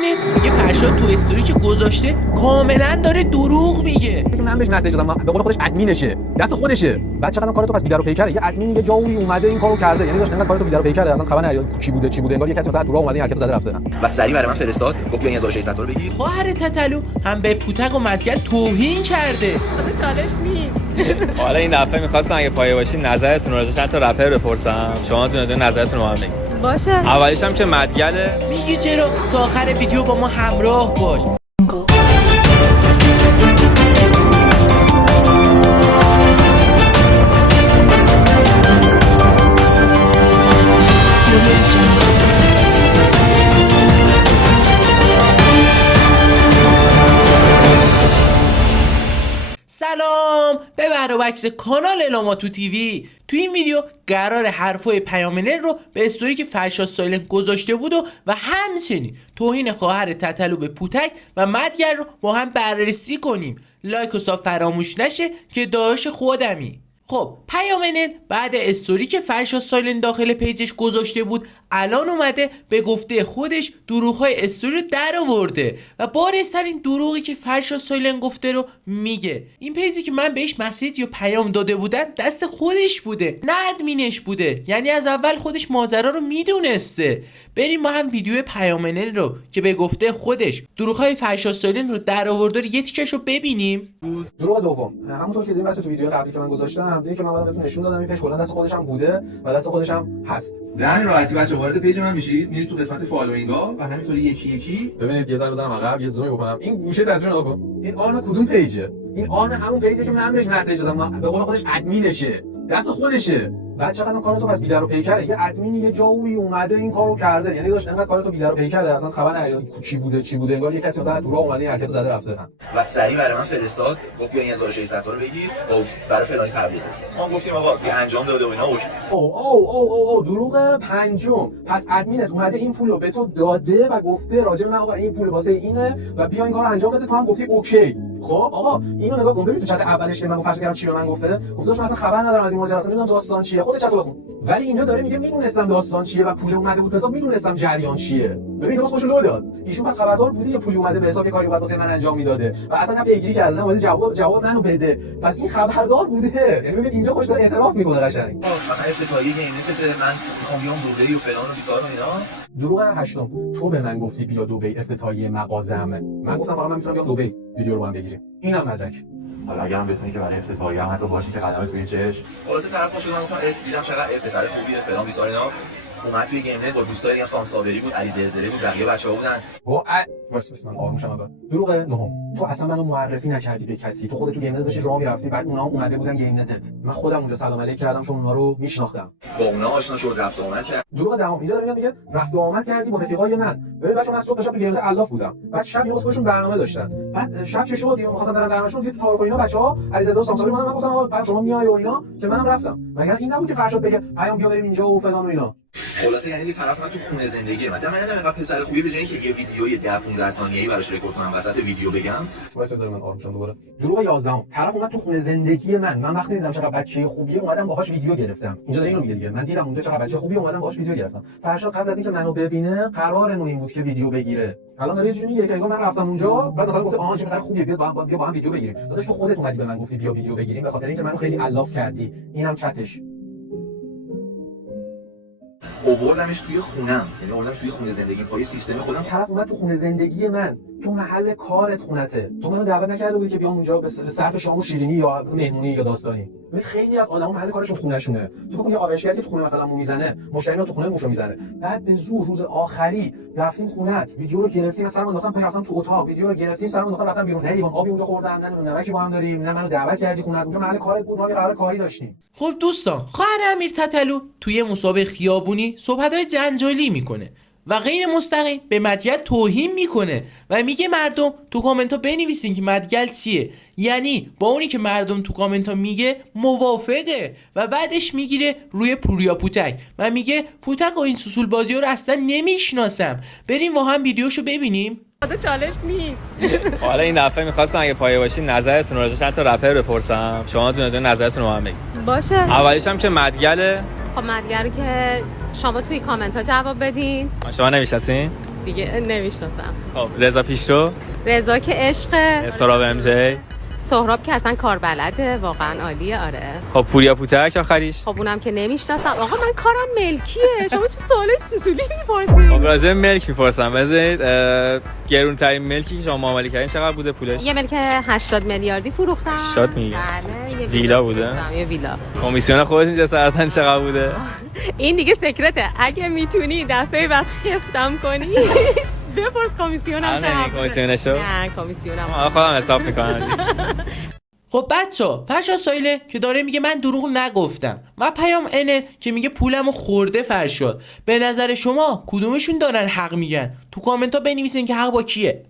پیامنه میگه فرشاد تو استوری که گذاشته کاملا داره دروغ میگه. من بهش مسیج دادم، به قول خودش ادمینشه، دست خودشه. بعد چقدر کارتو پس بیدار و پیکره. یه ادمین یه جایی اومده این کارو کرده، یعنی داشت انقدر کارتو بیدار و پیکره اصلا خبر نداره چی بوده انگار یه کسی مثلا تو راه اومده این حرکت زده رفته. و سری برای من فرستاد گفت بیا 1600 تا رو بگیر. خواهر تتلو هم به پوتک و مدگل توهین کرده. چالش نیست. حالا این دفعه می‌خواستم اگه پایه باشین نظرتون رو راجع چند تا رپر بپرسم، شما دونه نظرتون رو با هم بگید. باشه. اولیش هم که مدگله. میگی چرا؟ تا آخر ویدیو با ما همراه باش. سلام به برابکس کانال الاماتو تیوی. تو این ویدیو قرار حرفای پیامنر رو به استوری که فرشاد سایلنت گذاشته بود و همچنین توهین خواهر تتلو به پوتک و مدگر رو با هم بررسی کنیم. لایک و ساب فراموش نشه که داداش خودمی. خب پیامنر بعد استوری که فرشاد سایلنت داخل پیجش گذاشته بود الان اومده به گفته خودش دروغ‌های استوری رو در آورده و بارزترین دروغی که فرشاد سایلنت گفته رو میگه. این پیجی که من بهش مسیج یا پیام داده بودم دست خودش بوده نه ادمینش بوده، یعنی از اول خودش ماجرا رو میدونسته. بریم با هم ویدیو پیامنر رو که به گفته خودش دروغ‌های فرشاد سایلنت رو در آورده یه تیکش رو ببینیم. دروغ دوم همونطور که دیدیم بس تو ویدیو قبلی که من گذاشتم دیدین که من بهتون نشون دادم این پیج کلا دست خودش هم بوده و دست خودش هم هست. به همین راحتی بچه وارد پیج من میشید، میرید تو قسمت فالوینگا و همینطوری یکی یکی ببینید. یه ذره بزنم عقب، یه زومی بکنم. این گوشه تصویر نگاه کن. این آرم کدوم پیجه؟ این آرم همون پیجه که من بهش مسیج دادم، به قول خودش ادمینشه، دست خودشه. بعد چقدر کارتو پس بیدار و پیکره. یه ادمین یه جایی اومده این کارو کرده، یعنی داشت انقدر کارتو بیدار و پیکره اصلا خبر نداره چی بوده انگار یه کسی مثلا تو راه اومده این حرکت زده رفته. و سری برای من فرستاد گفت بیا 1600 تا رو بگیر و برای فلانی تبلیغ. ما گفتیم آقا بیا انجام داده و اینا اوکی. او دروغ پنجم. پس ادمینت اومده این پولو به تو داده و گفته راجع به من آقا این پول واسه اینه و بیا این کارو انجام بده، تو هم گفتی اوکی. خب آقا اینو نگاه کن، ببین تو چت اولش که من فرض کردم چی به من گفته من اصلا خبر ندارم از این ماجرا، اصلا نمیدونم داستان چیه، خودت چت بخون. ولی اینجا داره میگه میدونستم داستان چیه و پول اومده بود حساب، میدونستم جریان چیه. ببین درست خوشو لو داد. ایشون پس خبردار بوده یه پولی اومده به حساب، یه کاری بعد واسه من انجام میداده و اصلا نه پیگیری کرده نه اومده جواب منو بده. پس این خبردار بوده. یعنی ببین اینجا خوش داره اعتراف میکنه قشنگ. مثلا افتتاحیه گیمنت من میخوام بیام دبی و فلان و بیسار و اینا. دروغ هشتم. تو به من گفتی بیا دبی افتتاحیه مغازه‌ام. من گفتم فقط من میتونم بیام دبی ویدیو رو با هم بگیریم. اینم مدرک. حالا اگرم بتونی که برای افتتاحیه هم حتی باشی که قدمت روی چش. خلاص طرف پاشو من گفتم دیدم چقدر پسر خوبیه فلان بیسار اینا. اومد توی گیمنت با دوستای دیگه سانساوری بود، علی زلزله بود، بقیه بچه‌ها بودن. واسه من آروم شدم. دروغ نهم. تو اصلا منو معرفی نکردی به کسی. تو خودت تو گیمنت داشتی راه میرفتی، بعد اونها اومده بودن گیمنتت. من خودم اونجا سلام علیک کردم چون اونها رو میشناختم. با اونها آشنا شد، رفت و آمد کرد. دروغ دهم. اینجا داره میگه رفت و آمد کردی با رفیقای من. ببین بچه‌ها من صبح شب تو گیمنت الاف بودم. بعد شب اینا خودشون برنامه داشتن. بعد شب که شد دیگه می‌خواستم برم برنامه‌شون، دیگه تو تعارف اینا بچه‌ها علیزاده و سامساری من گفتم آقا بعد شما میای و اینا که منم رفتم. مگر این نبود که فرشاد بگه پیام بیا بریم اینجا و فلان و اینا. خلاصه یعنی طرف من تو خونه زندگی من نمیدونم اینقدر پسر خوبی به جای اینکه یه ویدیوی 10 15 ثانیه‌ای براش رکورد کنم وسط ویدیو بگم. واسه داره من آروم شدم دوباره. دروغ 11ام. طرف اومد تو خونه زندگی من وقتی دیدم چقدر بچه خوبیه اومدم باهاش ویدیو گرفتم. اینجا داره اینو میگه دیگه. من دیدم اونجا چقدر بچه خوبیه اومدم باهاش ویدیو گرفتم. فرشاد قبل از اینکه منو ببینه قرارمون این بود که ویدیو بگیره. الان داره یه جوری میگه که انگار من رفتم اونجا بعد مثلا گفته آها چه پسر خوبیه بیا با هم ویدیو بگیریم. داداش تو خودت اومدی به من گفتی بیا ویدیو بگیریم به خاطر اینکه منو خیلی الاف کردی. اینم چتش. آوردمش توی خونم، یعنی آوردمش توی خونه زندگی پای سیستم خودم. طرف اومد تو خونه زندگی من، تو محل کارت خونته. تو منو دعوت نکرده بودی که بیام اونجا به صرف شام و شیرینی یا مهمونی یا داستانی. خیلی از آدما محل کارشون خونه‌شونه. تو فکر کن یه آرایشگری که تو خونه مثلا مو میزنه، مشترینا تو خونه موشو میزنه. بعد به زور روز آخری رفتیم خونت، ویدیو رو گرفتیم، سرم انداختم پای رفتم تو اتاق، ویدیو رو گرفتیم، سرم انداختم رفتم بیرون. نه لیوان آبی اونجا خوردن، نه نمکی با هم داریم، نه منو دعوت کردی خونت. اونجا محل کارت بود، ما یه قرار کاری داشتیم. خب دوستان، خواهر امیر تتلو توی مسابقه خیابونی صحبت‌های جنجالی میکنه و غیر مستقیم به مدگل توهین میکنه و میگه مردم تو کامنت ها بنویسین که مدگل چیه، یعنی با اونی که مردم تو کامنت ها میگه موافقه و بعدش میگیره روی پوریا پوتک و میگه پوتک و این سوسول بازی رو اصلا نمیشناسم. بریم با هم ویدیوشو ببینیم. چالش نیست. حالا این دفعه می‌خواستم اگه پایه باشین نظرتون رو راجع چند تا رپر بپرسم، شما دونه نظرتون رو با هم بگید. باشه. اولیش هم که مدگله. خب مدگر که شما توی کامنت ها جواب بدین. شما نمی‌شناسین؟ دیگه نمیشناسم. خب رضا پیشرو، رضا که عشقه. سهراب ام جی. سهراب که اصلا کار بلده، واقعا عالیه. آره. خب پوریا پوترک آخریش. خب اونم که نمیشناسم. آقا من کارم ملکیه، شما چه سوال سوسولی میپرسید؟ خب راجع به ملک میپرسم. بذارید گرونترین ملکی که شما معامله کردین چقدر بوده پولش؟ یه ملک 80 میلیاردی فروختم. 80 میلیارد. بله. ویلا بوده؟ یه ویلا. کمیسیون خودتون جسارتاً چقدر بوده؟ این دیگه سکرته. اگه میتونی دفعه بعد خفتم کنی بپرس کمیسیونم چقدر بوده. کمیسیونشو؟ نه کمیسیونم. من خودم حساب میکنم. خب بچه‌ها، فرشاد سایله که داره میگه من دروغ نگفتم و پیام اینه که میگه پولمو خورده فرشاد. به نظر شما کدومشون دارن حق میگن؟ تو کامنت ها بنویسین که حق با کیه.